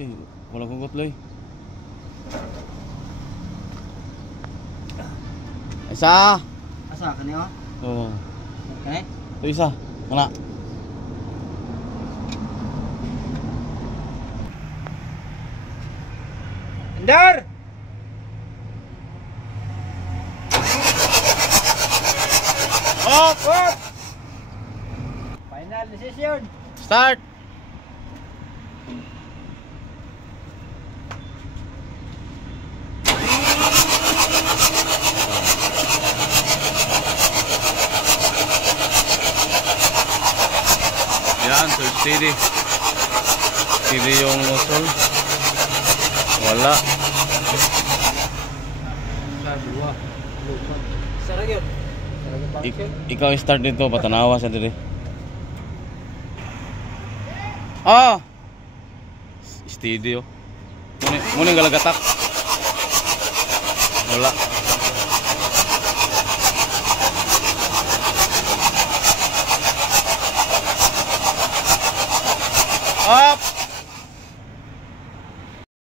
Eh, wala kong kutloy. Isa. Asa kaniyo? Oo. Okay. Ito isa. Mana? Andar! Off! Off! Final decision. Start! Yan, so steady. Steady yung nozzle. Wala. Sarap yun. Ikaw yung start dito, patanawa sa diri. Ah! Steady oh. Muna yung galagatak. Wala.